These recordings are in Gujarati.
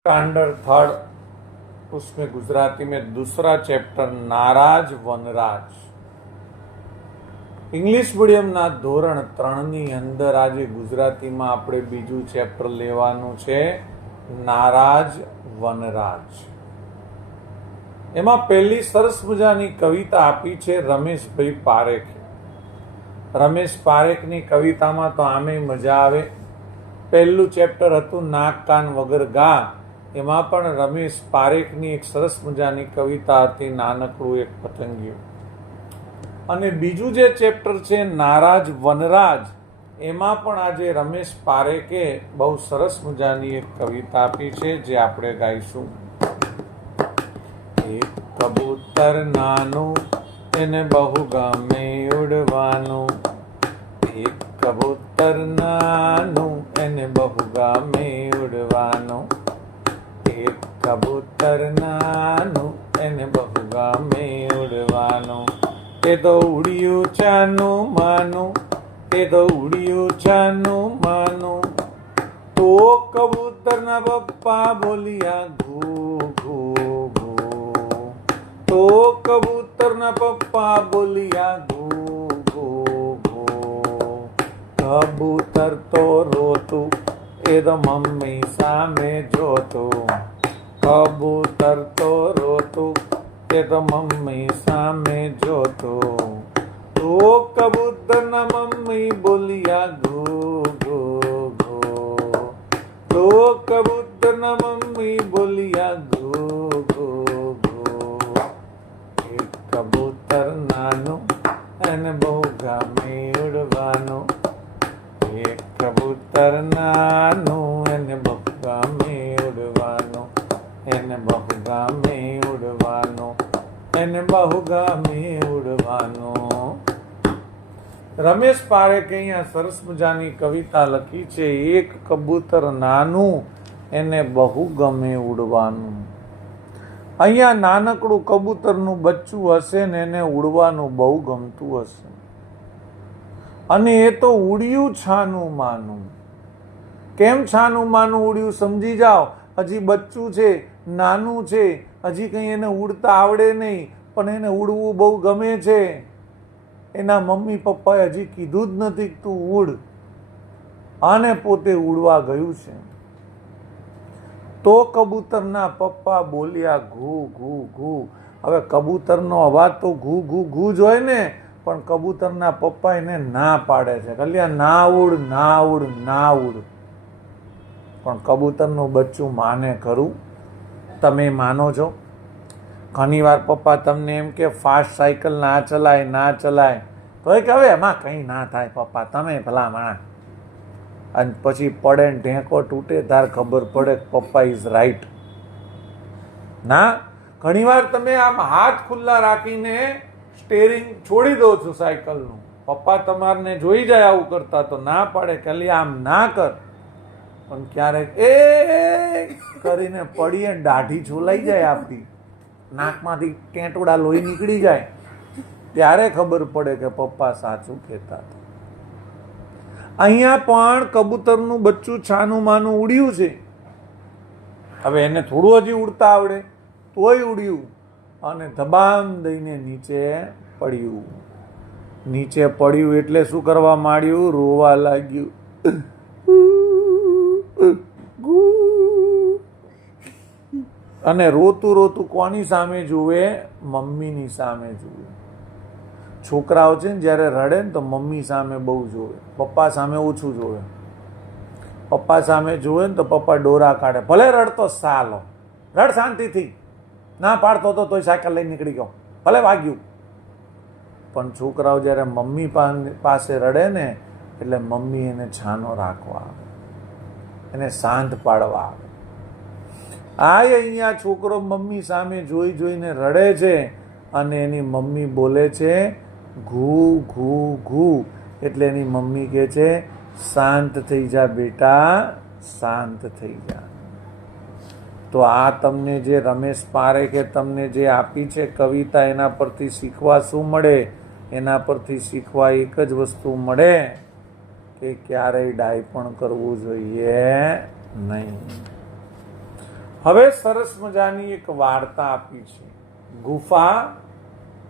स्टैंडर्ड थर्ड उसमें गुजराती में दूसरा चैप्टर नाराज वनराज इंग्लिश मीडियमના ધોરણ 3ની અંદર આજે ગુજરાતીમાં આપણે બીજું ચેપ્ટર લેવાનું છે નારાજ વનરાજ. એમાં પહેલી સરસ મજાની કવિતા આપી છે રમેશભાઈ પારેખે. રમેશ પારેખની કવિતામાં તો આમે મજા આવે. પહેલું ચેપ્ટર હતું નાક કાન વગર ગા, એમાં પણ રમેશ પારેખની એક સરસ મજાની કવિતા હતી નાનકડું એક પતંગિયું. અને બીજું જે ચેપ્ટર છે નારાજ વનરાજ, એમાં પણ આજે રમેશ પારેખે બહુ સરસ મજાની એક કવિતા આપી છે જે આપણે ગાઈશું. એક કબૂતર નાનું એને બહુ ગમે ઉડવાનું, એક કબૂતર નાનું એને બહુ ગમે ઉડવાનું, એક કબૂતર નાનું એને બહુ ગમે ઉડવાનું. તે તો ઉડ્યું છાનું માનું, તે તો ઉડ્યું છાનું માનું. તો કબૂતરના પપ્પા બોલ્યા ઘૂ ઘૂ ઘૂ, તો કબૂતરના પપ્પા બોલ્યા ઘૂ ઘૂ ઘૂ. કબૂતર તો રોતું એ તો મમ્મી સામે જોતું, કબૂતર તો રોતું એ તો મમ્મી સામે જોતું. તો કબૂતરના મમ્મી બોલ્યા ઘૂ ઘૂ ઘૂ, તો કબૂતરના મમ્મી બોલ્યા ઘૂ ઘૂ ઘૂ. એક કબૂતર નાનું એને બહુ ગમે ઉડવાનું, એક કબૂતર નાનું એને બહુ ગમે ઉડવાનું, એને બહુ ગમે ઉડવાનું, એને બહુ ગમે ઉડવાનું. રમેશ પારેખે અહીંયા સરસ મજાની કવિતા લખી છે. એક કબૂતર નાનું એને બહુ ગમે ઉડવાનું. અહીંયા નાનકડું કબૂતરનું બચ્ચું હશે ને એને ઉડવાનું બહુ ગમતું હશે. અને એ તો ઉડ્યું છાનું માનું. કેમ છાનું માનું ઉડ્યું સમજી જાઓ. હજી બચ્ચું છે, નાનું છે, હજી કંઈ એને ઉડતા આવડે નહીં, પણ એને ઉડવું બહુ ગમે છે. એના મમ્મી પપ્પાએ હજી કીધું જ નથી કે તું ઉડ, અને પોતે ઉડવા ગયું છે. તો કબૂતરના પપ્પા બોલ્યા ઘૂ ઘૂ ઘૂ. હવે કબૂતરનો અવાજ તો ઘૂ ઘૂ ઘૂ જ હોય ને, પણ કબૂતરના પપ્પા એને ના પાડે છે, કલ્યા ના ઉડ, ના ઉડ, ના ઉડ. પણ કબૂતરનું બચ્ચું માને ખરું? તમે માનો છો? ઘણી વાર પપ્પા તમને એમ કે ફાસ્ટ સાયકલ ના ચલાય, ના ચલાય, તો એ કહે એમાં કંઈ ના થાય પપ્પા, તમે ભલા માણા. અને પછી પડે ને ઢેંકો તૂટે તાર ખબર પડે પપ્પા ઇઝ રાઈટ. ના, ઘણીવાર તમે આમ હાથ ખુલ્લા રાખીને સ્ટેરિંગ છોડી દો છો સાયકલનું, પપ્પા તમારને જોઈ જાય આવું કરતા તો ના પાડે કે આમ ના કર. પણ ક્યારેક એ કરીને પડીએ દાઢી છોલાઈ જાય આપણી, નાકમાંથી ટેટોડા લોહી નીકળી જાય, ત્યારે ખબર પડે કે પપ્પા સાચું કહેતા હતા. અહીંયા પણ કબૂતરનું બચ્ચું છાનું માનું ઉડ્યું છે. હવે એને થોડું હજી ઉડતા આવડે તોય ઉડ્યું, અને ધબામ દઈને નીચે પડ્યું. નીચે પડ્યું એટલે શું કરવા માંડ્યું? રોવા લાગ્યું. અને રોતું રોતું કોની સામે જુએ? મમ્મીની સામે જુએ. છોકરાઓ છે ને જ્યારે રડે ને તો મમ્મી સામે બહુ જોવે, પપ્પા સામે ઓછું જોવે. પપ્પા સામે જોવે ને તો પપ્પા ડોરા કાઢે, ભલે રડતો સાલો, રડ શાંતિથી, ના પાડતો હતો તોય સાયકલ લઈને નીકળી ગયો, ભલે વાગ્યું. પણ છોકરાઓ જ્યારે મમ્મી પાસે રડે ને એટલે મમ્મી એને છાનો રાખવા આવે, એને શાંત પાડવા આવે. અહીંયા છોકરો મમ્મી સામે જોઈ જોઈને રડે છે, અને એની મમ્મી બોલે છે ઘૂ ઘૂ ઘૂ. એટલે એની મમ્મી કહે છે શાંત થઈ જા બેટા, શાંત થઈ જા. તો આ તમને જે રમેશ પારેખે તમને જે આપી છે કવિતા, એના પરથી શીખવા શું મળે? એના પરથી શીખવા એક જ વસ્તુ મળે કે ક્યારેય ડાય પણ કરવું જોઈએ નહીં. હવે સરસ મજાની એક વાર્તા આપી છે. ગુફા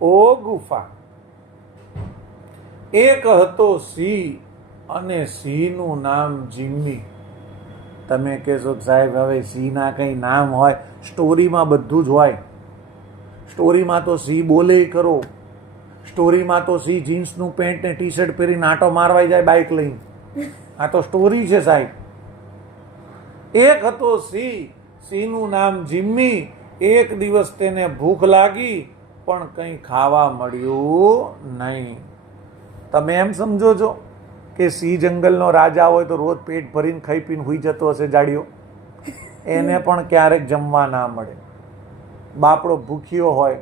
ઓ ગુફા. એક હતો સિંહ અને સિંહનું નામ જીમ્મી. તમે કહેશો સાહેબ હવે સિંહના કંઈ નામ હોય? સ્ટોરીમાં બધું જ હોય. સ્ટોરીમાં તો સિંહ બોલે કરો, સ્ટોરીમાં તો સિંહ જીન્સનું પેન્ટ ને ટી શર્ટ પહેરીને આંટો મારવાઈ જાય બાઇક લઈને. આ તો સ્ટોરી છે સાહેબ. એક હતો સિંહ, સિંહનું નામ જીમ્મી. એક દિવસ તેને ભૂખ લાગી પણ કંઈ ખાવા મળ્યું નહીં. તમે એમ સમજો છો કે સિંહ જંગલનો રાજા હોય તો રોજ પેટ ભરીને ખાઈ પીને હુઈ જતો હશે જાડીઓ? એને પણ ક્યારેક જમવા ના મળે. બાપડો ભૂખ્યો હોય,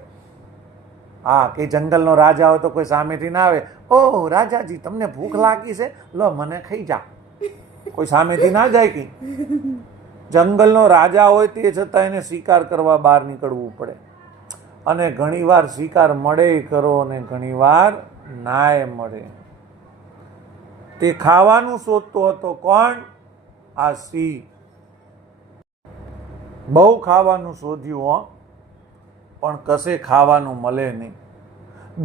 હા, કે જંગલનો રાજા હોય તો કોઈ સામેથી ના આવે, ઓહ રાજાજી તમને ભૂખ લાગી છે, લો મને ખાઈ જા. કોઈ સામેથી ના જાય કે જંગલનો રાજા હોય તે છતાં એને શિકાર કરવા બહાર નીકળવું પડે. અને ઘણીવાર શિકાર મળે ખરો અને ઘણીવાર નાય મળે. તે ખાવાનું શોધતો હતો. કોણ? આ સિંહ. બહુ ખાવાનું શોધ્યું હો, પણ કશે ખાવાનું મળે નહીં.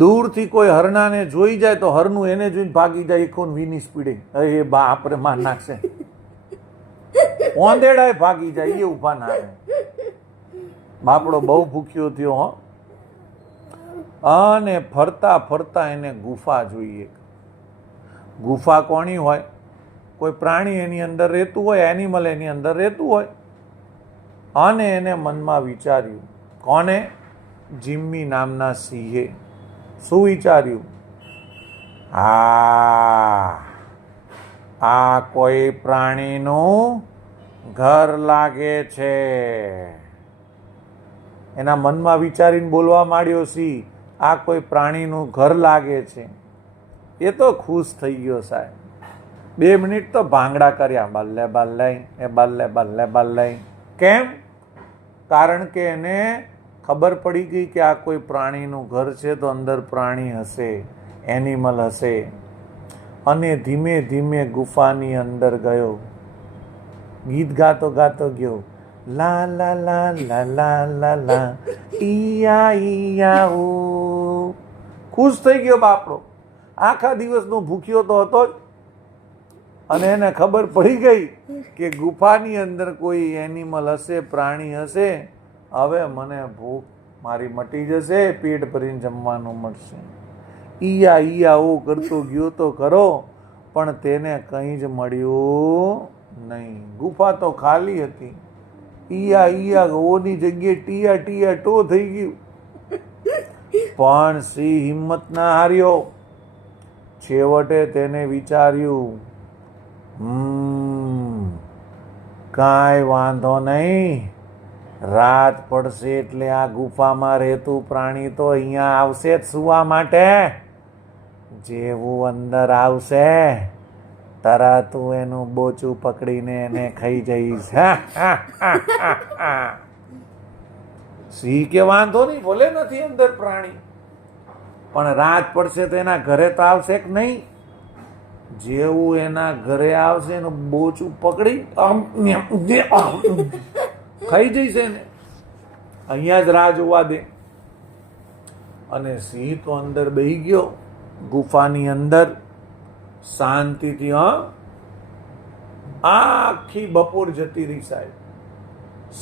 દૂરથી કોઈ હરણાને જોઈ જાય તો હરણું એને જોઈને ભાગી જાય એકોન વીની સ્પીડે. એ બાપરે માર નાખશે. ઓંધેડાય ભાગી જાય, એ ઊભા ના રહે. બાપડો બહુ ભૂખ્યો થયો હો, અને ફરતા ફરતા એને ગુફા જોઈએ. ગુફા કોની હોય? કોઈ પ્રાણી એની અંદર રહેતું હોય, એનિમલ એની અંદર રહેતું હોય. અને એને મનમાં વિચાર્યું. કોને? જીમ્મી નામના સિંહે. શું વિચાર્યું? આ કોઈ પ્રાણીનું ઘર લાગે છે. એના મનમાં વિચારીને બોલવા માંડ્યો સિંહ, આ કોઈ પ્રાણીનું ઘર લાગે છે. એ તો ખુશ થઈ ગયો સાહેબ. 2 મિનિટ તો ભાંગડા કર્યા, બલ્લે બલ્લે એ બલ્લે બલ્લે બલ્લે. કેમ? કારણ કે એને ખબર પડી ગઈ કે આ કોઈ પ્રાણીનું ઘર છે તો અંદર પ્રાણી હશે, એનિમલ હશે. અને ધીમે ધીમે ગુફાની અંદર ગયો. ગીત ગાતો ગાતો ગયો, લા લા લા લા લા લા લા ઈયા ઈયા ઓ. ખુશ થઈ ગયો બાપડો. આખા દિવસનો ભૂખ્યો તો હતો જ, અને એને ખબર પડી ગઈ કે ગુફાની અંદર કોઈ એનિમલ હશે, પ્રાણી હશે. હવે મને ભૂખ મારી મટી જશે, પેટ ભરીને જમવાનું મળશે. ઈયા ઈયા ઓ કરતો ગયો તો ખરો, પણ તેને કંઈ જ મળ્યું નહીં. ગુફા તો ખાલી હતી. ઈયા ઈયા ઓની જગ્યાએ ટીયા ટીયા ટો થઈ ગયું. પણ સિંહ હિંમત ના હાર્યો. છેવટે તેને વિચાર્યું, કાંઈ વાંધો નહીં, રાત પડશે એટલે આ ગુફામાં રહેતું પ્રાણી તો અહીંયા આવશે જ સૂવા માટે. જેવું અંદર આવશે તરત તું એનું બોચું પકડીને એને ખાઈ જઈશ. સિંહ કે વાંધો નહીં, ભલે નથી અંદર પ્રાણી, પણ રાત પડશે તો એના ઘરે તો આવશે કે નહીં. જેવું એના ઘરે આવશે એનું બોચું પકડી ખાઈ જઈશ એને. અહીંયા જ રાહ જોવા દે. અને સિંહ તો અંદર બેહી ગયો ગુફાની અંદર શાંતિથી. આખી બપોર જતી રહી સાહેબ.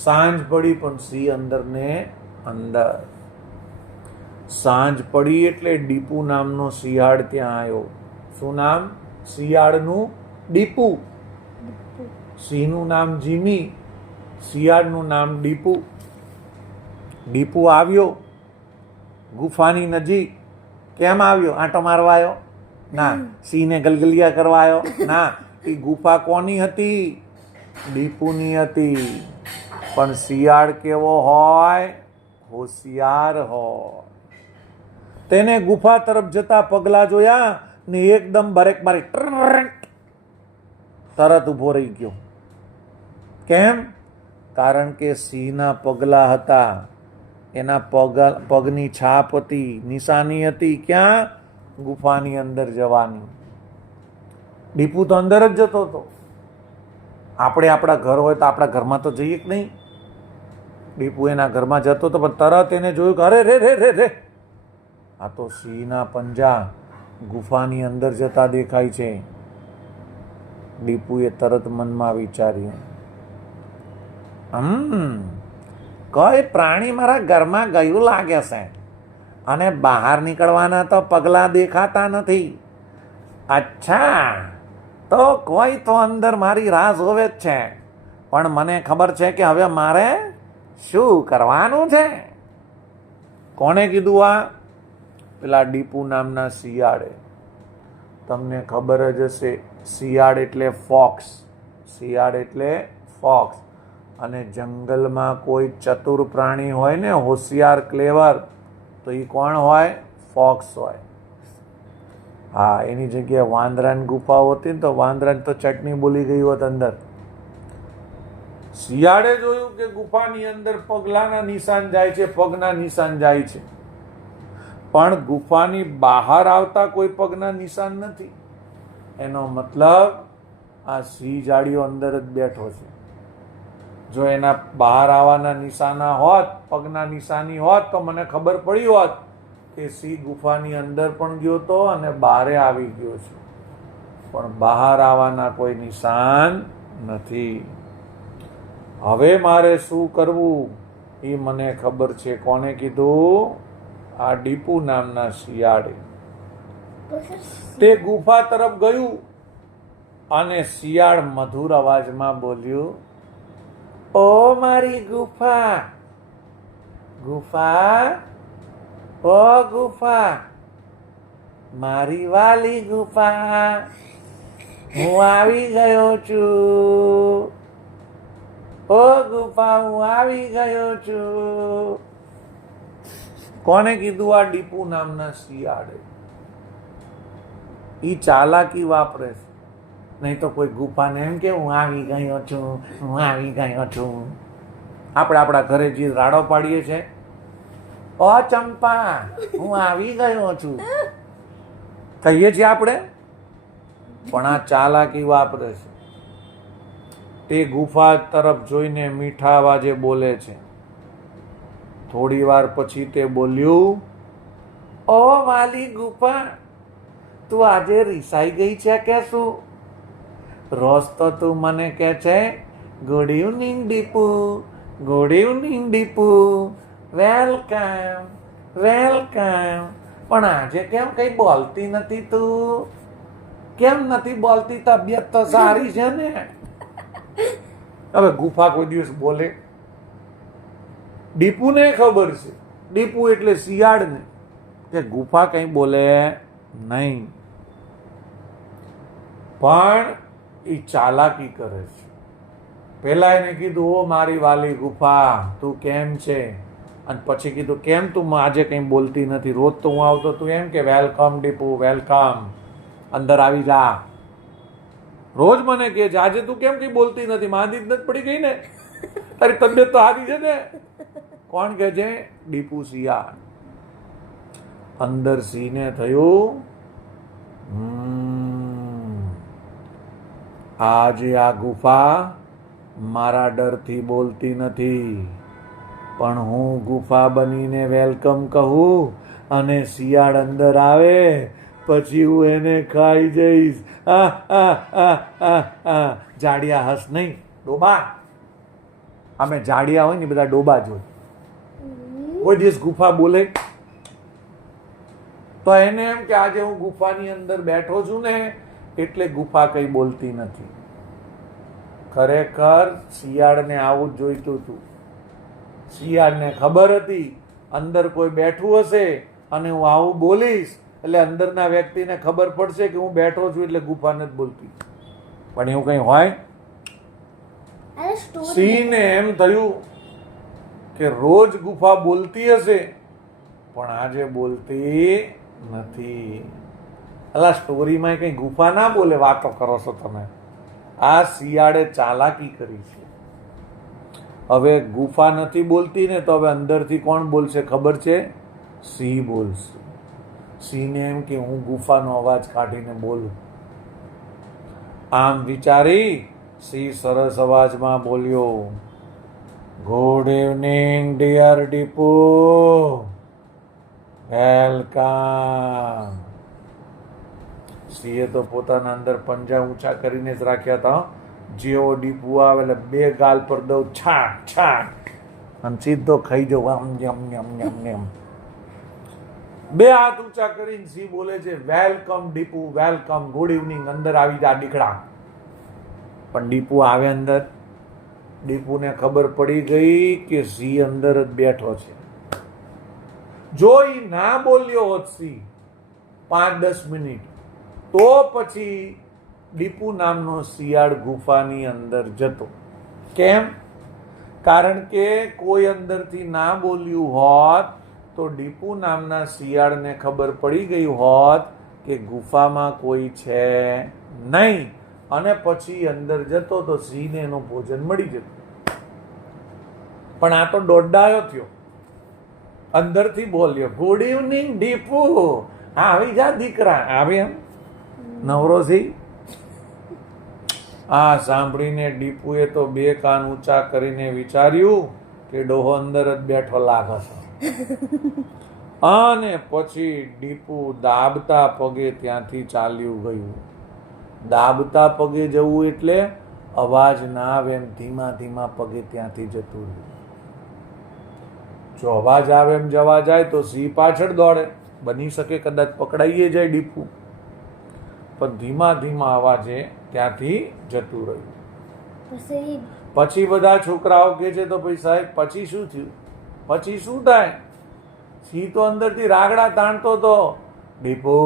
સાંજ પડી પણ સિંહ અંદર ને અંદર. સાંજ પડી એટલે ડીપુ નામનો શિયાળ ત્યાં આવ્યો. શું નામ? શિયાળનું ડીપુ. સિંહનું નામ જીમી, શિયાળનું નામ ડીપુ. ડીપુ આવ્યો ગુફાની નજીક. કેમ આવ્યો? આંટો મારવા આવ્યો? ના. સિંહને ગલગલિયા કરવા આવ્યો? ના. એ ગુફા કોની હતી? ડીપુની હતી. પણ શિયાળ કેવો હોય? હોશિયાર હોય. તેને ગુફા તરફ જતા પગલા જોયા ને એકદમ બ્રેક મારી તરત ઊભો રહી ગયો. કેમ? કારણ કે સિંહના પગલા હતા, એના પગની છાપ હતી, નિશાની હતી. ક્યાં? ગુફાની અંદર જવાની. ડીપુ તો અંદર જ જતો હતો. આપણે આપણા ઘર હોય તો આપણા ઘરમાં તો જઈએ કે નહીં? દીપુ એના ઘરમાં જતો હતો, પણ તરત એને જોયું કે અરે રે રે રે રે, આ તો સિંહના પંજા ગુફાની અંદર જતા દેખાય છે. દીપુએ તરત મનમાં વિચાર્યું, કોઈ પ્રાણી મારા ઘરમાં ગયું લાગે છે અને બહાર નીકળવાના તો પગલાં દેખાતા નથી. અચ્છા, તો કોઈ તો અંદર મારી રાહ જોવે જ છે, પણ મને ખબર છે કે હવે મારે શું કરવાનું છે. કોણે કીધું આ? પેલા દીપુ નામના શિયાળે. તમને ખબર જ હશે, શિયાળ એટલે ફોક્સ. શિયાળ એટલે ફોક્સ. અને જંગલમાં કોઈ ચતુર પ્રાણી હોય ને, હોશિયાર, ક્લેવર, તો એ કોણ હોય? ફોક્સ હોય. હા, એની જગ્યાએ વાંદરાની ગુફાઓ હતી ને, તો વાંદરાની તો ચટણી બોલી ગઈ હોત અંદર. શિયાળે જોયું કે ગુફાની અંદર પગલાના નિશાન જાય છે, પગના નિશાન જાય છે, પણ ગુફાની બહાર આવતા કોઈ પગના નિશાન નથી. એનો મતલબ આ સિંહ જાડીઓ અંદર જ બેઠો છે. જો એના બહાર આવવાના નિશાના હોત, પગના નિશાની હોત, તો મને ખબર પડી હોત કે સિંહ ગુફાની અંદર પણ ગયો હતો અને બહારે આવી ગયો છે. પણ બહાર આવવાના કોઈ નિશાન નથી. હવે મારે શું કરવું એ મને ખબર છે. કોને કીધું? આ દીપુ નામના શિયાળે. તે ગુફા તરફ ગયું અને શિયાળ મધુર અવાજમાં બોલ્યું, ઓ મારી ગુફા, ગુફા, ઓ ગુફા, મારી વાલી ગુફા, હું આવી ગયો છું. ઓ ગુફા, હું આવી ગયો છું. કોને કીધું? આ દીપુ નામના શિયાળે. ઈ ચાલાકી વાપરે છે. નહીં તો કોઈ ગુફાને એમ કે હું આવી ગયો છું, હું આવી ગયો છું. આપણે આપણા ઘરે જે રાડો પાડીએ છીએ, ઓ ચંપા, હું આવી ગયો છું, કહીએ છીએ આપણે, પણ આ ચાલાકી વાપરે છે. તે ગુફા તરફ જોઈને મીઠા અવાજે બોલે છે. થોડી વાર પછી તે બોલ્યું, ઓ વાલી ગુફા, તું આજે રીસાઈ ગઈ છે કે શું? રોજ તો તું મને કહે છે, good evening Deepu, good evening Deepu, welcome, welcome, પણ આજે કેમ કઈ બોલતી નથી તું? કેમ નથી બોલતી? તબિયત તો સારી છે ને? હવે ગુફા કોઈ દિવસ બોલે? દીપુને ખબર છે, દીપુ એટલે શિયાળને, કે ગુફા કઈ બોલે નહીં. પણ એ ચાલાકી કરે છે. પહેલા એને કીધું, ઓ મારી વાલી ગુફા, તું કેમ છે? અને પછી કીધું, કેમ તું આજે કંઈ બોલતી નથી? રોજ તો હું આવતો તું એમ કે વેલકમ દીપુ, વેલકમ, અંદર આવી જા. રોજ મને કહે છે, આજે તું કેમ કંઈ બોલતી નથી? માંદી જ નથી પડી ગઈ ને? તારી તબિયત તો સારી છે ને? કોણ કહે છે? દીપુ શિયાળ. અંદર સિંહને થયું, આજે આ ગુફા મારા ડરથી બોલતી નથી, પણ હું ગુફા બનીને વેલકમ કહું અને શિયાળ અંદર આવે પછી હું એને ખાઈ જઈશ. જાડિયા હસ નહીં, ડોબા. અમે જાડિયા હોય ને બધા ડોબા જોઈ. કોઈ દિવસ ગુફા બોલે તો એને એમ કે આજે હું ગુફાની અંદર બેઠો છું ને એટલે ગુફા કઈ બોલતી નથી. ખરેખર શિયાળને આવું જ જોઈતું હતું. શિયાળને ખબર હતી અંદર કોઈ બેઠું હશે અને હું આવું બોલીશ એટલે અંદરના વ્યક્તિને ખબર પડશે કે હું બેઠો છું એટલે ગુફા નથી બોલતી. પણ એવું કઈ હોય? સિંહને એમ થયું કે રોજ ગુફા બોલતી હશે પણ આજે બોલતી નથી. અલા, સ્ટોરીમાં કઈ ગુફા ના બોલે, વાતો કરો છો તમે. આ શિયાળે ચાલાકી કરી છે. હવે ગુફા નથી બોલતી ને તો હવે અંદરથી કોણ બોલશે ખબર છે? સિંહ બોલશે. સિંહને એમ કે હું ગુફાનો અવાજ કાઢીને બોલું. આમ વિચારી સિંહ સરસ અવાજમાં બોલ્યો, ગુડ ઇવનિંગ ડિયર ડીપુ, વેલકમ. સિંહે તો પોતાના અંદર પંજા ઊંચા કરીને જ રાખ્યા હતા. જેવો ડીપુ આવે એટલે બે ગાલ પર દઉં છાટ છાટ અને સીધો ખાઈ જાઉં આમ જમ જમ જમ જમ. બે હાથ ઊંચા કરીને સિંહ બોલે છે, વેલકમ ડીપુ, વેલકમ, ગુડ ઇવનિંગ, અંદર આવી જા દીકડા. પણ ડીપુ આવે અંદર. ડીપુને ખબર પડી ગઈ કે સિંહ અંદર જ બેઠો છે. જો ઈ ના બોલ્યો હોત સિંહ 5-10 મિનિટ, તો પછી ડીપુ નામનો શિયાળ ગુફાની અંદર જતો. કેમ? કારણ કે કોઈ અંદરથી ના બોલ્યું હોત તો ડીપુ નામના શિયાળને ખબર પડી ગઈ હોત કે ગુફામાં કોઈ છે નહીં, અને પછી અંદર જતો તો સિંહને એનું ભોજન મળી જતું. પણ આ તો દોડાયો થયો, અંદરથી બોલ્યો, ગુડ ઇવનિંગ ડીપુ, આવી જા દીકરા. આવે એમ નવરો સિંહ. આ સાંભળીને ડીપુએ તો બે કાન ઊંચા કરીને વિચાર્યું કે ડોહો અંદર જ બેઠો લાગે છે. અને પછી ડીપુ દાબતા પગે ત્યાંથી ચાલ્યું ગયું. દાબતા પગે જવું એટલે અવાજ ના આવે એમ ધીમા ધીમા પગે ત્યાંથી જતું રહ્યું. જો અવાજ આવે એમ જવા જાય તો સિંહ પાછળ દોડે, બની શકે કદાચ પકડાઈએ જાય ડીપુ, પણ ધીમા ધીમા અવાજે ત્યાંથી જતું રહ્યું. પછી બધા છોકરાઓ કે છે, તો ભાઈ સાહેબ પછી શું થયું? પછી શું થાય? સિંહ તો અંદરથી રાગડા તાણતો હતો, ડીપુ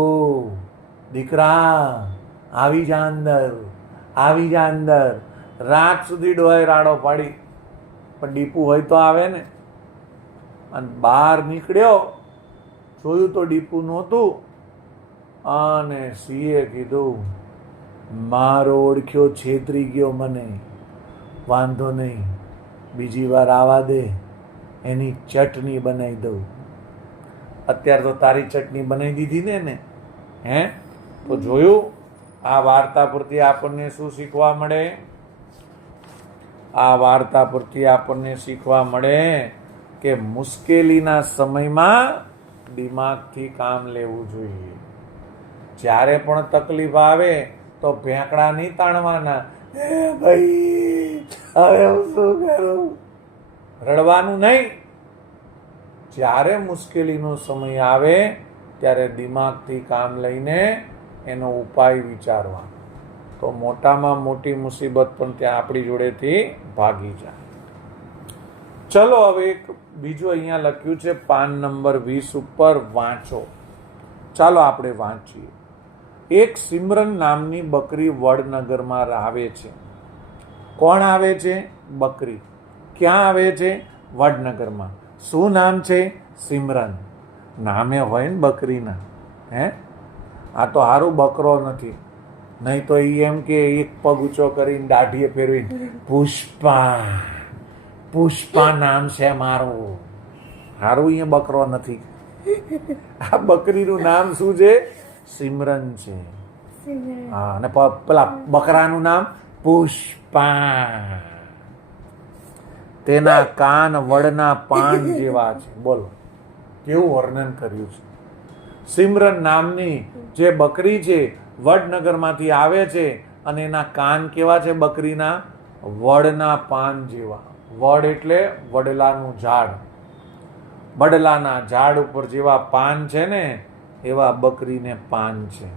દીકરા આવી જા અંદર, આવી જા અંદર. રાત સુધી ડોહાએ રાડો પાડી, પણ ડીપુ હોય તો આવે ને. અને બહાર નીકળ્યો, જોયું તો ડીપુ નહોતું. અને સિંહે કીધું, મારો ઓળખ્યો છેતરી ગયો મને, વાંધો નહીં, બીજી વાર આવા દે, એની ચટણી બનાવી દઉં. અત્યારે તો તારી ચટણી બનાવી દીધી ને. હે? તો જોયું આ વાર્તા પરથી આપણને શું શીખવા મળે? આ વાર્તા પરથી આપણને શીખવા મળે કે મુશ્કેલીના સમયમાં દિમાગથી કામ લેવું જોઈએ. જ્યારે પણ તકલીફ આવે તો ભેંકડા નહીં તાણવાના, ભાઈ હવે હું શું કરું, રડવાનું નહીં. જ્યારે મુશ્કેલીનો સમય આવે ત્યારે દિમાગથી કામ લઈને એનો ઉપાય વિચારવાનો, તો મોટામાં મોટી મુસીબત પણ ત્યાં આપણી જોડેથી ભાગી જાય. ચલો હવે એક બીજું અહીંયા લખ્યું છે પાન નંબર 20 ઉપર, વાંચો. ચાલો આપણે વાંચીએ. એક સિમરન નામની બકરી વડનગરમાં આવે છે. કોણ આવે છે? બકરી. ક્યાં આવે છે? વડનગરમાં. શું નામ છે? સિમરન. નામે હોય ને બકરીના. હે? આ તો હારું બકરો નથી, નહીં તો એ એમ કે એક પગ ઊંચો કરીને દાઢીએ ફેરવીને, પુષ્પા, પુષ્પા નામ છે મારું. હારું અહીંયા બકરો નથી. આ બકરીનું નામ શું છે? સિમરન છે. હા, અને પેલા બકરાનું નામ પુષ્પા. તેના કાન વડના પાન જેવા છે. બોલો કેવું વર્ણન કર્યું છે. સિમરન નામની જે બકરી છે વડનગરમાંથી આવે છે, અને એના કાન કેવા છે બકરીના? વડના પાન જેવા. વડ એટલે વડલાનું ઝાડ. વડલાના ઝાડ ઉપર જેવા પાન છે ને, એવા બકરીને પાન છે.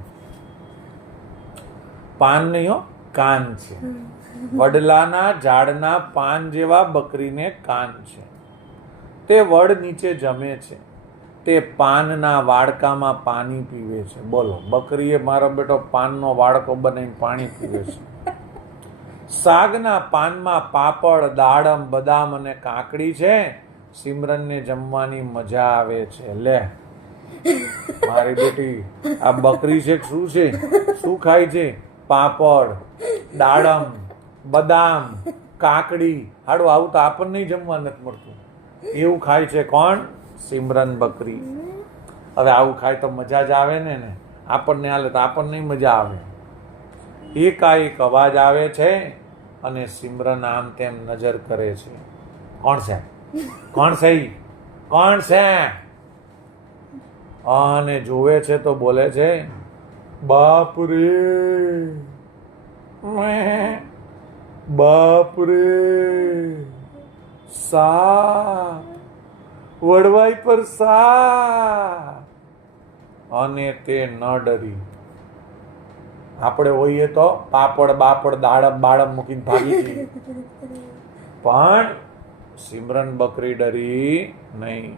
પાન નહીં હો, કાન છે. વડલાના ઝાડના પાન જેવા બકરીને કાન છે. તે વડ નીચે જમે છે. તે પાનના વાડકામાં પાણી પીવે છે. બોલો, બકરીએ મારો બેટો પાનનો વાડકો બનાવીને પાણી પીવે છે. સાગના પાનમાં પાપડ, દાડમ, બદામ અને કાકડી છે. સિમરનને જમવાની મજા આવે છે. લે મારી બેટી, આ બકરી છે શું છે? શું ખાય છે? પાપડ, દાડમ, બદામ, કાકડી. હાડું આવું તો આપણને જમવા નથી મળતું. એવું ખાય છે કોણ? સિમરન બકરી. હવે આવું ખાય તો મજા જ આવે ને. આપણને હાલે તો આપણને મજા આવે. એકાએક અવાજ આવે છે અને સિમરન આમ તેમ નજર કરે છે. કોણ છે? કોણ છે ઈ? કોણ છે? અને જોવે છે તો બોલે છે બાપ રે, બાપ રે, સાપ, વડવાઈ પર સાપ. અને તે ન ડરી. આપણે હોઈએ તો પાપડ બાપડ દાડમ બાળમ મૂકીને ભાગી જઈએ, પણ સિમરન બકરી ડરી નહીં.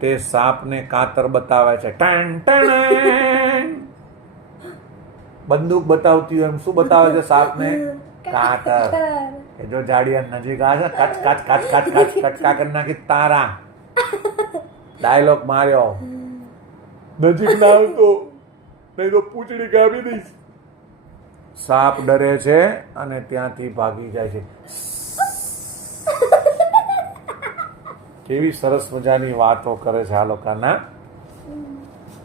તે સાપને કાતર બતાવે છે. ટણ ટણ. બંદૂક બતાવતી હોય એમ શું બતાવે છે સાપને? કાતર. એ જો જાડિયા નજીક આવે છે, કચ કચ કચ કચ કચ કટકા કરી નાખી તારા. ડાયલોગ માર્યો. નજીક ના આવતો, નહીં તો પૂંછડી કાપી દઈશ. સાપ ડરે છે અને ત્યાંથી ભાગી જાય છે. કેવી સરસ મજાની વાતો કરે છે આ લોકોના.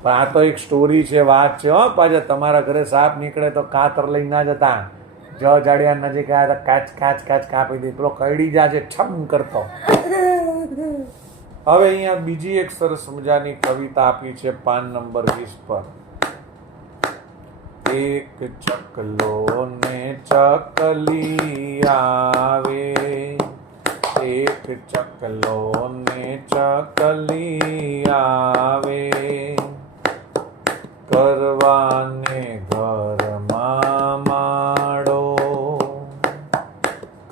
પણ આ તો એક સ્ટોરી છે, વાત છે. પાછા તમારા ઘરે સાપ નીકળે તો કાતર લઈને ના જતા. જો જાડિયા નજીક આવ્યા તો કાચ કાચ કાચ કાપી દે. પેલો કઈડી જાય છે છમ કરતો. હવે અહીંયા બીજી એક સરસ મજાની કવિતા આપી છે પાન નંબર 20 પર. એક ચકલો ને ચકલી આવે, એક ચકલો ને ચકલી આવે, કરવાને ઘરમાં માડો,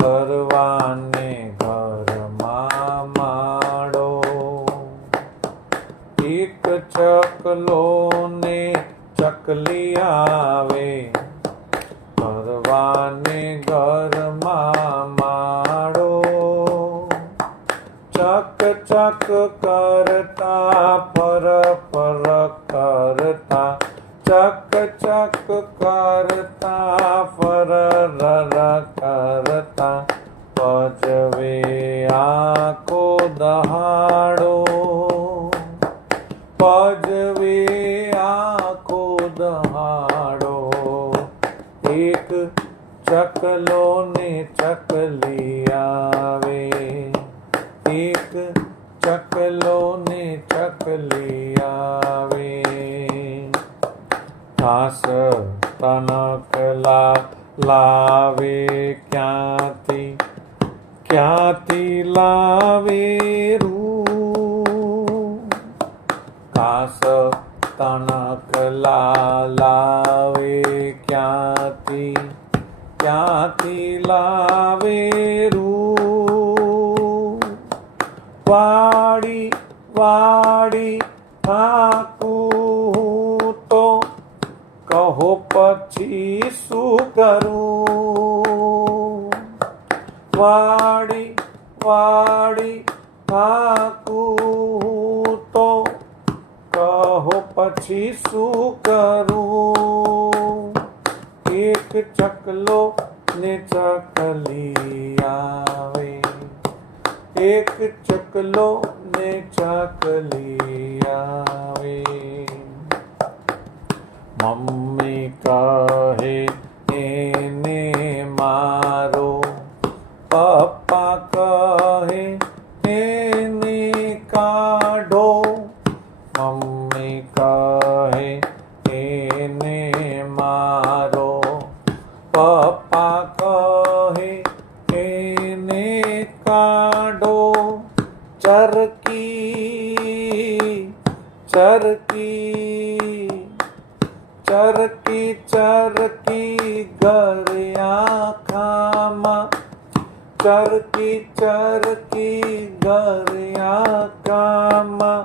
કરવાને ઘરમાં માડો. એક ચકલો ને ચકલી આવે, કરવાને ઘરમાં માડો. ચક ચક કરતા પર પર કરતા, ચક ચક કરતા પર કરતા, પજવે આખો દહાડો, પજવે આખો દહાડો. એક ચકલો ને ચકલી આવે, એક ચકલો ને ચકલી આવે. ઘાસ તનકલા લાવે ક્યાંથી, ક્યાંથી લાવે રૂ. ઘાસ તનકલા લાવે ક્યાંથી, ક્યાંથી લાવે રૂ. વાડી વાડી થાકું તો કહો પછી શું કરું. વાડી વાડી થાકું તો કહો પછી શું કરું. એક ચકલો ને ચકલી આવે, એક ચકલો ને ચકલી આવે. મમ્મી કહે એને મારો, પપ્પા કહે એને કાઢો. મમ્મી કહે એને મારો, પપ્પા કહે એને કાઢો. ચરકી ચરકી ચરકી ચરકી ઘરે આખામાં, ચરકી ચરકી ઘરે આખામાં,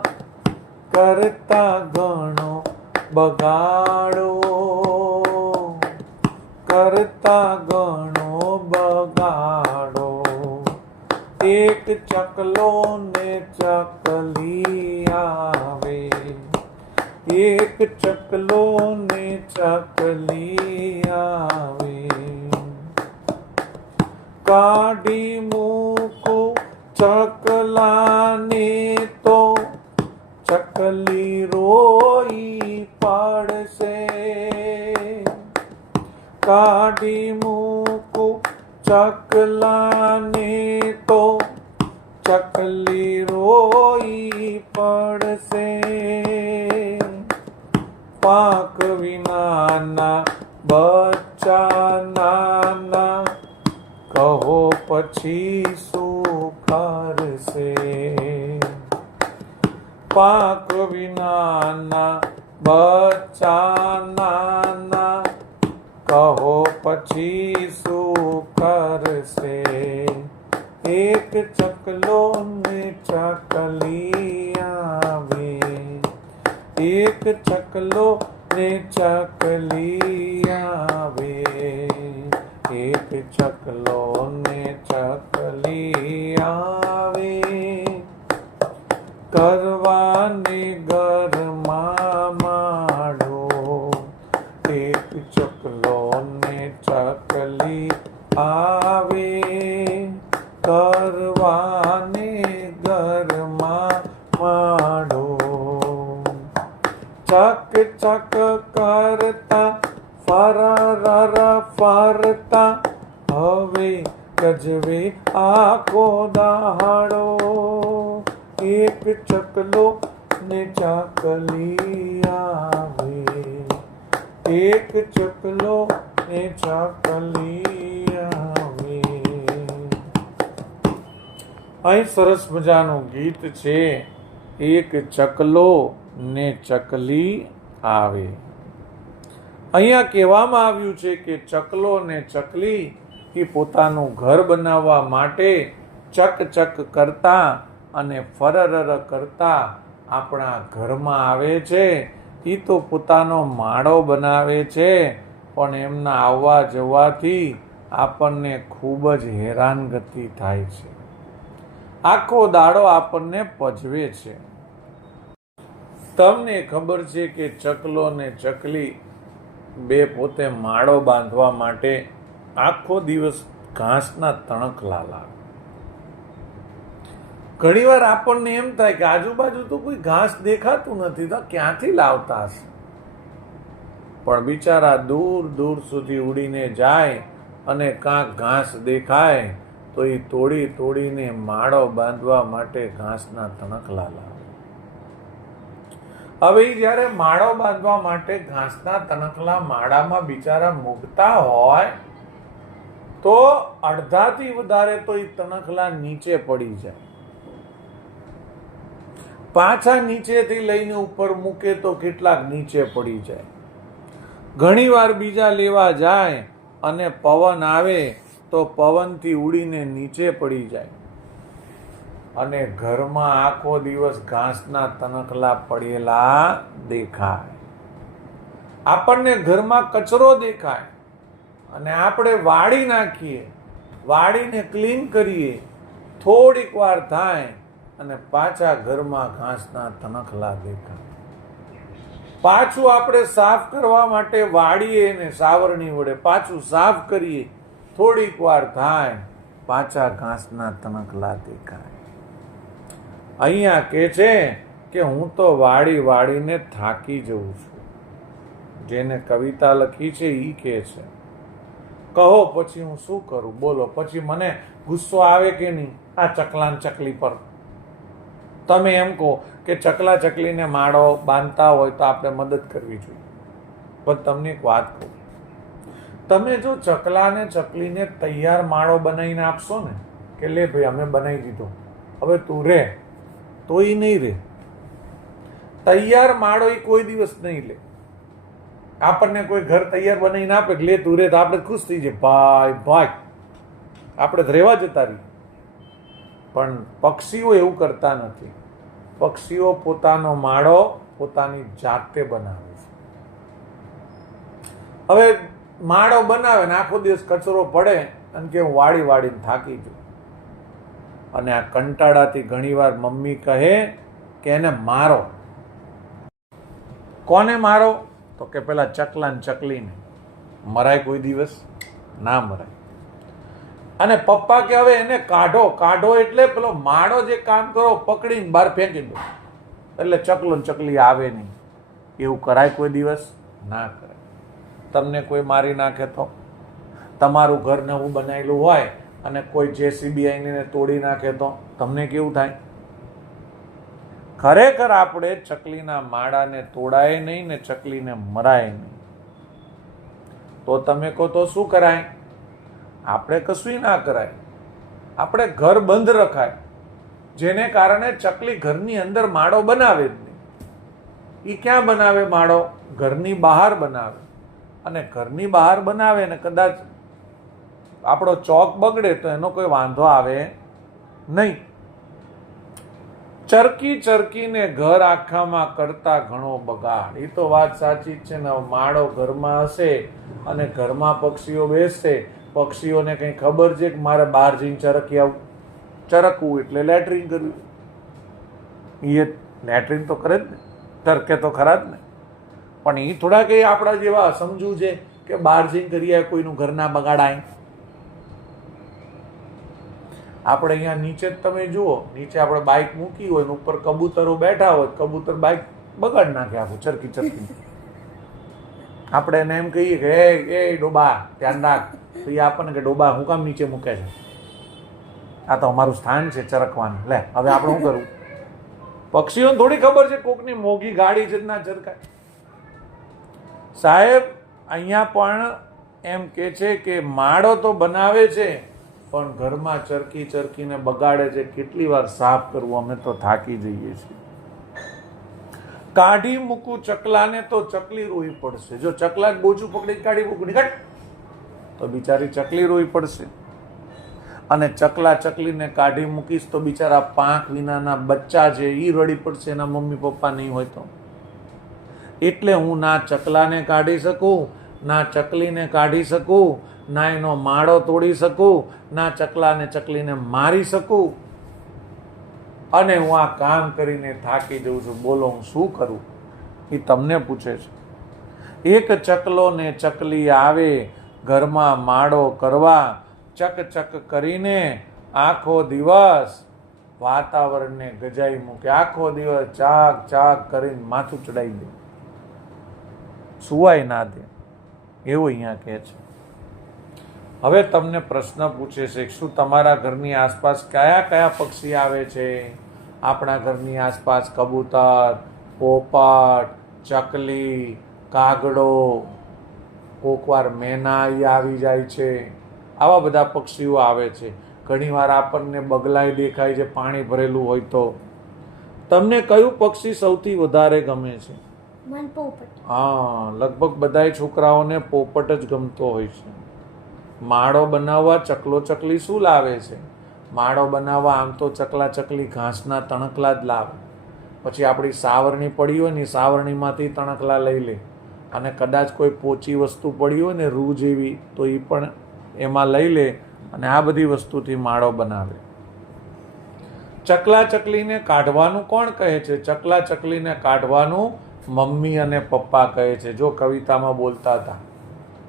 કરતા ઘણો બગાડો, કરતા ઘણો બગાડો. એક ચકલો ને ચકલી આવે, એક ચકલો ને ચકલી આવે. કાઢી મૂકો ચકલાને તો ચકલી રોઈ પાડશે. કાઢી મૂકો ચકલાને તો ચકલી રોઈ પડશે, પાંખ વિનાના બચ્ચા નાના, કહો પછી શું કરશે? પાંખ વિનાના બચ્ચા નાના, કહો પછી શું કરશે? એક ચકલો ને ચકલી આવે, એક ચકલો ને ચકલી આવે, એક ચકલો ને ચકલી આવે, કરવાને ઘરમાં માડો, એક ચકલો ને ચકલી આવે, કરવાને ઘરમાં માડો. ચક ચક કરતા ફરર ફરતા, હવે ગજવે આખો દાડો, એક ચકલો ને ચકલી આવે, એક ચકલો ને ચકલી આવે. અહીં સરસ મજાનું ગીત છે, એક ચકલો ને ચકલી આવે. અહીંયા કહેવામાં આવ્યું છે કે ચકલો ને ચકલી એ પોતાનું ઘર બનાવવા માટે ચક ચક કરતા અને ફરર કરતા આપણા ઘરમાં આવે છે. એ તો પોતાનો માળો બનાવે છે, પણ એમના આવવા જવાથી આપણને ખૂબ જ હેરાનગતિ થાય છે. આખો દાડો આપણને પજવે છે. તમને ખબર છે કે ચકલો ને ચકલી બે પોતે માળો બાંધવા માટે આખો દિવસ ઘાસના તણખલા લાવે. ઘણીવાર આપણને એમ થાય કે આજુબાજુ તો કોઈ ઘાસ દેખાતું નથી, તો ક્યાંથી લાવતા હશે? પણ બિચારા દૂર દૂર સુધી ઉડીને જાય અને કાંક ઘાસ દેખાય તો એ તોડી તોડીને માળો બાંધવા માટે ઘાસના તણખલા લાવે. હવે જ્યારે માળો બાંધવા માટે ઘાસના તણખલા માળામાં બિચારા મૂકતા હોય તો અડધાથી વધારે તો એ તણખલા નીચે પડી જાય. પાછા નીચેથી લઈને ઉપર મૂકે તો કેટલાક નીચે પડી જાય. ઘણીવાર બીજા લેવા જાય અને પવન આવે તો પવનથી ઉડીને નીચે પડી જાય અને ઘરમાં આખો દિવસ ઘાસના તણખલા પડેલા દેખાય. આપણને ઘરમાં કચરો દેખાય અને આપણે વાળી નાખીએ, વાળીને ક્લીન કરીએ, થોડીક વાર થાય અને પાછા ઘરમાં ઘાસના તણખલા દેખાય. પાછું આપણે સાફ કરવા માટે વાળીએ ને સાવરણી વડે પાછું સાફ કરીએ, થોડીક વાર થાય પાછા ઘાસના તણખલા દેખાય. અહીંયા કે છે કે હું તો વાળી વાળીને થાકી જઉં છું. જેને કવિતા લખી છે એ કહે છે, કહો પછી હું શું કરું? બોલો, પછી મને ગુસ્સો આવે કે નહીં આ ચકલા ને ચકલી પર? તમે એમ કહો કે ચકલા ચકલીને માળો બાંધતા હોય તો આપણે મદદ કરવી જોઈએ. પણ તમને એક વાત કહું, તમે જો ચકલા ને ચકલીને તૈયાર માળો બનાવીને આપશો ને કે લે ભાઈ અમે બનાવી દીધો, હવે તું રે, તો એ નહીં રે. તૈયાર માળો એ કોઈ દિવસ નહીં લે. આપણને કોઈ ઘર તૈયાર બનાવીને આપે લે તું રે તો આપણે ખુશ થઈ જાય, ભાઈ ભાઈ આપણે રહેવા જતા રહીએ. પણ પક્ષીઓ એવું કરતા નથી. પક્ષીઓ પોતાનો માળો પોતાની જાતે બનાવે છે. હવે માળો બનાવે ને આખો દિવસ કચરો પડે અને કે હું વાળી વાળીને થાકી ગયો. અને આ કંટાળાથી ઘણીવાર મમ્મી કહે કે એને મારો. કોને મારો? તો કે પેલા ચકલા ને ચકલીને. મરાય કોઈ દિવસ? ના મરાય. અને પપ્પા કે હવે એને કાઢો. કાઢો એટલે પેલો માળો જે કામ કરો પકડીને બહાર ફેંકી દો એટલે ચકલો ને ચકલી આવે નહીં. એવું કરાય કોઈ દિવસ? ના કરાય. તમને કોઈ મારી નાખે તો તમારું ઘર નવું બનાવેલું હોય અને કોઈ જેસીબી આવીને તોડી નાખે તો તમને કેવું થાય? ખરેખર આપણે ચકલીના માળાને તોડાય નહીં ને ચકલીને મરાય નહીં. તો તમે કહો તો શું કરાય? આપણે કશું ના કરાય, આપણે ઘર બંધ રખાય, જેને કારણે ચકલી ઘરની અંદર માળો બનાવે જ નહીં. એ ક્યાં બનાવે માળો? ઘરની બહાર બનાવે. અને ઘરની બહાર બનાવે ને કદાચ આપણો ચોક બગડે તો એનો કોઈ વાંધો આવે નહીં. ચરકી ચરકીને ઘર આખામાં કરતા ઘણો બગાડ. એ તો વાત સાચી જ છે ને. માળો ઘરમાં હશે અને ઘરમાં પક્ષીઓ બેસશે, પક્ષીઓને કંઈ ખબર છે કે મારે બહાર જઈને ચરકી આવું? ચરકવું એટલે લેટ્રિન કરવી. એ લેટ્રિન તો કરે જ ને, ટરકે તો ખરા જ ને. પણ એ થોડા કંઈ આપણા જેવા સમજવું છે કે બહાર જઈને કરીએ, કોઈનું ઘર ના બગાડાય. આપણે અહીંયા નીચે જ તમે જુઓ, નીચે આપણે બાઇક મૂકી હોય ને ઉપર કબૂતરો બેઠા હોય, કબૂતર બાઇક બગાડ નાખે આખું ચરકી ચરકી. આપણે એને એમ કહીએ કે એ ડોબા ધ્યાન રાખ, તો એ આપણને કે ડોબા હું કામ નીચે મૂકે છે? આ તો અમારું સ્થાન છે ચરકવાનું. લે હવે આપણે શું કરવું? પક્ષીઓને થોડી ખબર છે કોકની મોંઘી ગાડી છે ના ચરકાય. સાહેબ અહીંયા પણ એમ કે છે કે માળો તો બનાવે છે પણ ઘરમાં ચરકી ચરકીને બગાડે છે. કેટલી વાર સાફ કરવું? અમે તો થાકી જઈએ છીએ. કાઢી મૂકું ચકલાને તો ચકલી રોઈ પડશે. જો ચકલા બોજું પકડી કાઢી મૂકું નીકળ તો બિચારી ચકલી રોઈ પડશે. અને ચકલા ચકલીને કાઢી મૂકીશ તો બિચારા પાંખ વિનાના બચ્ચા છે એ રડી પડશે, એના મમ્મી પપ્પા નહીં હોય તો. એટલે હું ના ચકલાને કાઢી શકું, ના ચકલીને કાઢી શકું, ના એનો માળો તોડી શકું, ના ચકલાને ચકલીને મારી શકું. અને હું આ કામ કરીને થાકી જઉં છું. બોલો હું શું કરું? એ તમને પૂછે છે. એક ચકલો ને ચકલી આવે ઘરમાં માળો કરવા, ચક ચક કરીને આખો દિવસ વાતાવરણને ગજાઈ મૂકે. આખો દિવસ ચાક ચાક કરીને માથું ચડાવી દે, સુવાય ના દે, એવું અહીંયા કહે છે. હવે તમને પ્રશ્ન પૂછે છે, શું તમારા ઘરની આસપાસ કયા કયા પક્ષી આવે છે? આપણા ઘરની આસપાસ કબૂતર, પોપટ, ચકલી, કાગડો, કોકવાર મેના આવી જાય છે. આવા બધા પક્ષીઓ આવે છે. ઘણીવાર આપણને બગલાય દેખાય છે પાણી ભરેલું હોય તો. તમને કયું પક્ષી સૌથી વધારે ગમે છે? હા, લગભગ બધા છોકરાઓને પોપટ જ ગમતો હોય છે. માળો બનાવવા ચકલો ચકલી શું લાવે છે? માળો બનાવવા આમ તો ચકલા ચકલી ઘાસના તણકલા જ લાવે. પછી આપણી સાવરણી પડી હોય ને સાવરણીમાંથી તણકલા લઈ લે. અને કદાચ કોઈ પોચી વસ્તુ પડી હોય ને રૂ જેવી તો એ પણ એમાં લઈ લે અને આ બધી વસ્તુથી માળો બનાવે. ચકલા ચકલીને કાઢવાનું કોણ કહે છે? ચકલા ચકલીને કાઢવાનું મમ્મી અને પપ્પા કહે છે. જો કવિતામાં બોલતા હતા,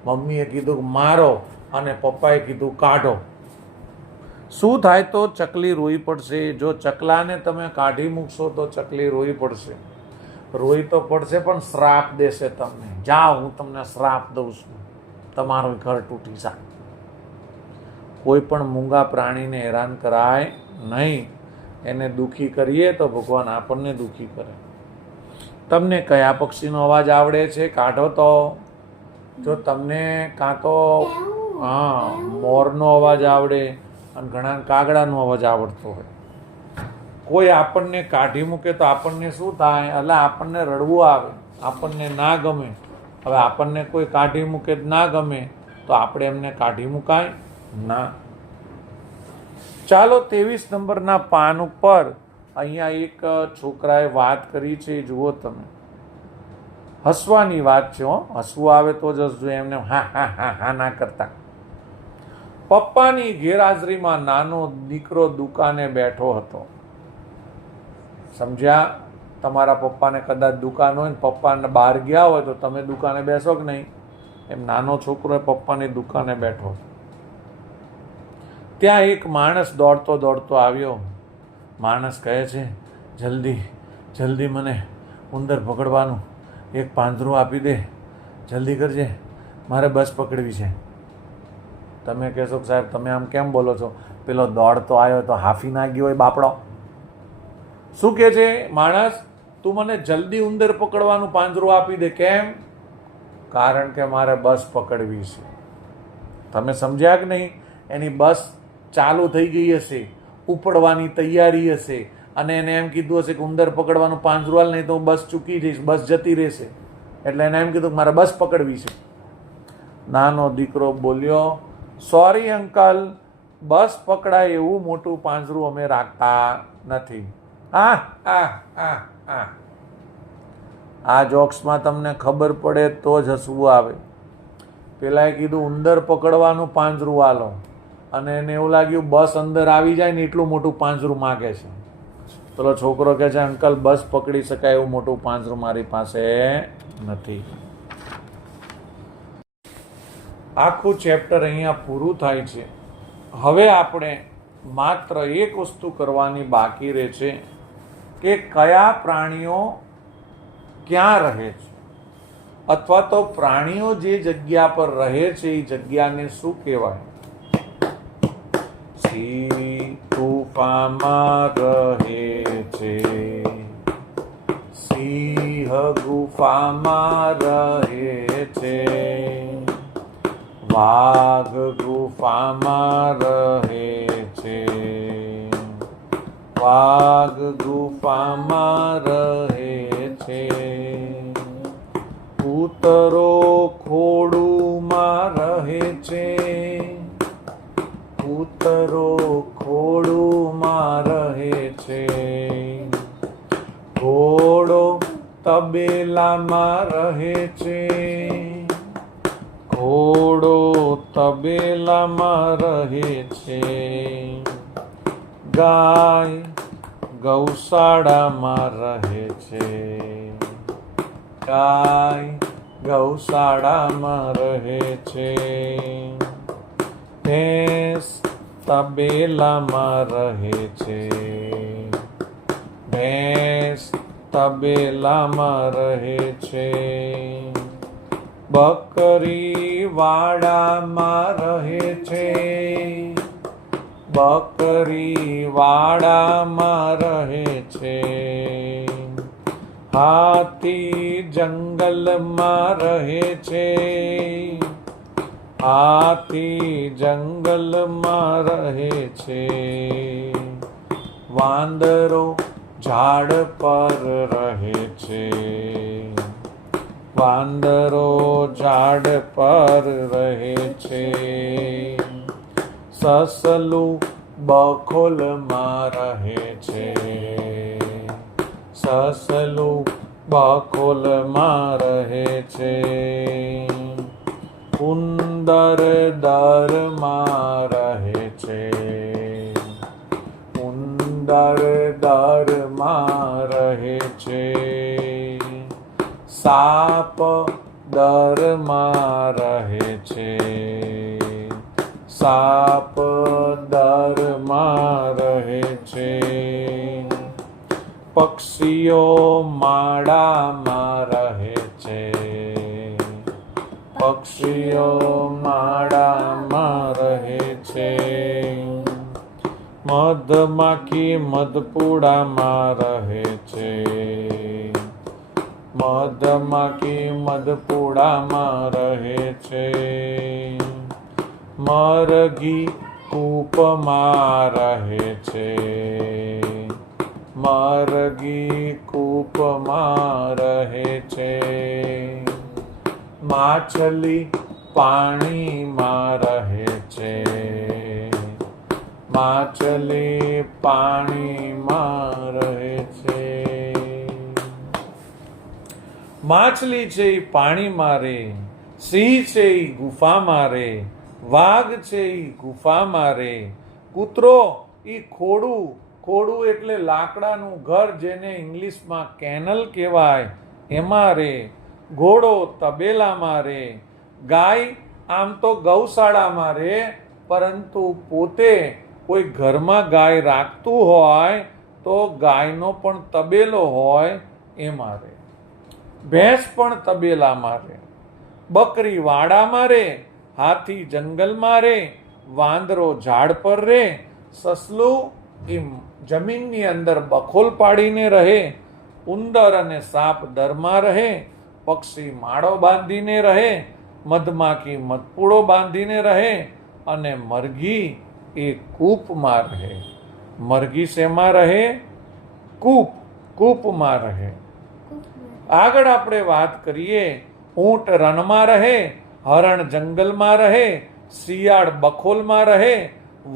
મમ્મીએ કીધું મારો અને પપ્પાએ કીધું કાઢો. શું થાય તો ચકલી રોઈ પડશે. જો ચકલાને તમે કાઢી મૂકશો તો ચકલી રોઈ પડશે. રોઈ તો પડશે પણ શ્રાપ દેશે તમને. જાઓ હું તમને શ્રાપ દઉં છું, તમારું ઘર તૂટી જાય. કોઈ પણ મૂંગા પ્રાણીને હેરાન કરાય નહીં. એને દુઃખી કરીએ તો ભગવાન આપણને દુઃખી કરે. તમને કયા પક્ષીનો અવાજ આવડે છે? કાઢો તો. જો તમને કાં તો મોરનો અવાજ આવડે અને ઘણા કાગડાનો અવાજ આવડતો હોય. કોઈ આપણને કાઢી મૂકે તો આપણને શું થાય? એટલે આપણને રડવું આવે, આપણને ના ગમે. હવે આપણને કોઈ કાઢી મૂકે ના ગમે તો આપણે એમને કાઢી મુકાય ના. ચાલો 23 નંબરના પાન ઉપર અહીંયા એક છોકરાએ વાત કરી છે, જુઓ તમે. હસવાની વાત છે હો, હસવું આવે તો જ હસજો, એમને હા હા હા હા ના કરતા. પપ્પાની ગેરહાજરીમાં નાનો દીકરો દુકાને બેઠો હતો. સમજ્યા? તમારા પપ્પાને કદાચ દુકાન હોય ને પપ્પાને બહાર ગયા હોય તો તમે દુકાને બેસો કે નહીં? એમ નાનો છોકરો પપ્પાની દુકાને બેઠો. ત્યાં એક માણસ દોડતો દોડતો આવ્યો. માણસ કહે છે, જલ્દી જલ્દી મને ઉંદર પકડવાનું એક પાંદરું આપી દે, જલ્દી કરજે, મારે બસ પકડવી છે. તમે કહેશો કે સાહેબ તમે આમ કેમ બોલો છો, પેલો દોડતો આવ્યો તો હાફી ના ગયો હોય બાપડો. શું કહે છે માણસ, તું મને જલ્દી ઉંદર પકડવાનું પાંજરું આપી દે. કેમ? કારણ કે મારે બસ પકડવી છે. તમે સમજ્યા કે નહીં? એની બસ ચાલુ થઈ ગઈ હશે, ઉપડવાની તૈયારી હશે, અને એને એમ કીધું હશે કે ઉંદર પકડવાનું પાંજરું હાલ, નહીં તો હું બસ ચૂકી જઈશ, બસ જતી રહેશે. એટલે એને એમ કીધું કે મારે બસ પકડવી છે. નાનો દીકરો બોલ્યો, સોરી અંકલ, બસ પકડાય એવું મોટું પાંજરું અમે રાખતા નથી. આ જોક્સમાં તમને ખબર પડે તો જ હસવું આવે. પેલાએ કીધું ઉંદર પકડવાનું પાંજરું આલો, અને એને એવું લાગ્યું બસ અંદર આવી જાય ને એટલું મોટું પાંજરું માગે છે. પેલો છોકરો કહે છે, અંકલ બસ પકડી શકાય એવું મોટું પાંજરું મારી પાસે નથી. આખું ચેપ્ટર અહીંયા પૂરું થાય છે. હવે આપણે માત્ર એક વસ્તુ કરવાની બાકી રહે છે કે કયા પ્રાણીઓ ક્યાં રહે છે, અથવા તો પ્રાણીઓ જે જગ્યા પર રહે છે એ જગ્યાને શું કહેવાય? સિંહ ગુફામાં રહે છે, સિંહ ગુફામાં રહે છે, વાઘ ગુફામાં રહે છે, વાઘ ગુફામાં રહે છે, કૂતરો ખોડુમાં રહે છે, કૂતરો ખોડુમાં રહે છે, ઘોડો તબેલામાં રહે છે, ઘોડો તબેલામાં રહે છે, ગાય ગૌશાળામાં રહે છે, ગાય ગૌશાળામાં રહે છે, ભેંસ તબેલામાં રહે છે, ભેંસ તબેલામાં રહે છે, બકરી વાડામાં રહે છે, બકરી વાડામાં રહે છે, હાથી જંગલમાં રહે છે, હાથી જંગલમાં રહે છે, વાંદરો ઝાડ પર રહે છે, વાંદરો ઝાડ પર રહે છે, સસલું બખોલમાં રહે છે, સસલું બખોલમાં રહે છે, ઉંદર દરમાં રહે છે, ઉંદર દરમાં રહે છે, સાપ દરમાં રહે છે, સાપ દરમાં રહે છે, પક્ષીઓ માળામાં રહે છે, પક્ષીઓ માળામાં રહે છે, મધમાખી મધપૂડામાં રહે છે, મધમાખી મધપૂડામાં રહે છે, મરઘી કૂપમાં રહે છે, મરઘી કૂપમાં રહે છે, માછલી પાણીમાં રહે છે, માછલી પાણીમાં રહે છે. માછલી છે એ પાણીમાં રહે, સિંહ છે એ ગુફામાં રહે, વાઘ છે એ ગુફામાં રહે, કૂતરો એ ખોડું, ખોડું એટલે લાકડાનું ઘર જેને ઇંગ્લિશમાં કેનલ કહેવાય, એમાં રહે, ઘોડો તબેલામાં રહે, ગાય આમ તો ગૌશાળામાં રહે, પરંતુ પોતે કોઈ ઘરમાં ગાય રાખતું હોય તો ગાયનો પણ તબેલો હોય એમાં રહે, ભેંસ પણ તબેલામાં રહે, બકરી વાડામાં રહે, હાથી જંગલમાં રહે, વાંદરો ઝાડ પર રહે, સસલું એ જમીનની અંદર બખોલ પાડીને રહે, ઉંદર અને સાપ દરમાં રહે, પક્ષી માળો બાંધીને રહે, મધમાખી મધપૂડો બાંધીને રહે, અને મરઘી એ કૂપમાં રહે. મરઘી શેમાં રહે? કૂપમાં રહે. આગળ આપણે વાત કરીએ, ઊંટ રણમાં રહે, હરણ જંગલમાં રહે, શિયાળ બખોલમાં રહે,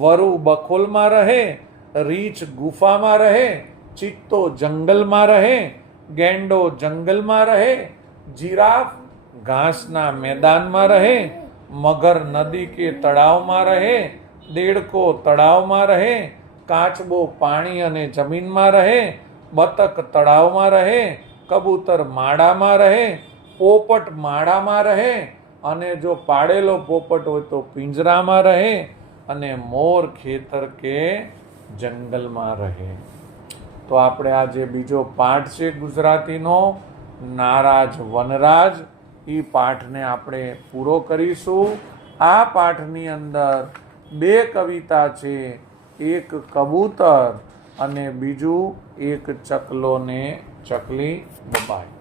વરુ બખોલમાં રહે, રીંછ ગુફામાં રહે, ચિત્તો જંગલમાં રહે, ગેંડો જંગલમાં રહે, જીરાફ ઘાસના મેદાનમાં રહે, મગર નદી કે તળાવમાં રહે, દેડકો તળાવમાં રહે, કાચબો પાણી અને જમીનમાં રહે, બતક તળાવમાં રહે, કબૂતર માળામાં રહે, પોપટ માળામાં રહે, અને જો પાડેલો પોપટ હોય તો પિંજરામાં રહે, અને મોર ખેતર કે જંગલમાં રહે. તો આપણે આ જે બીજો પાઠ છે ગુજરાતીનો, નારાજ વનરાજ, એ પાઠને આપણે પૂરો કરીશું. આ પાઠની અંદર 2 કવિતા છે, એક કબૂતર અને બીજું એક ચકલો ને ચકલી દબાય.